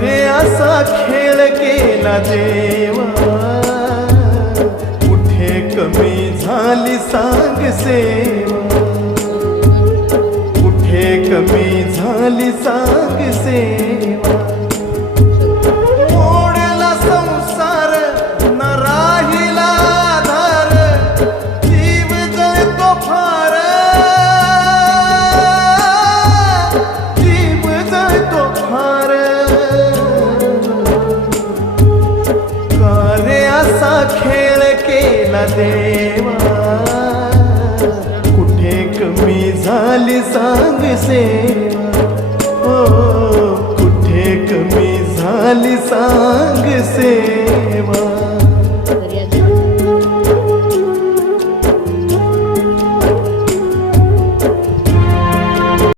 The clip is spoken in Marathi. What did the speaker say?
रे असा खेळ केला देवा, कुठे कमी झाली सांग सेवा, कुठे कमी झाली सांग सेवा. मोडला संसार न राहिला आधार, जीव जळतो फार, जीव जळतो फार. का रे असा खेळ केला देवा, कुठे कमी झाली सांग सेवा, हो कुठे कमी झाली सांग सेवा.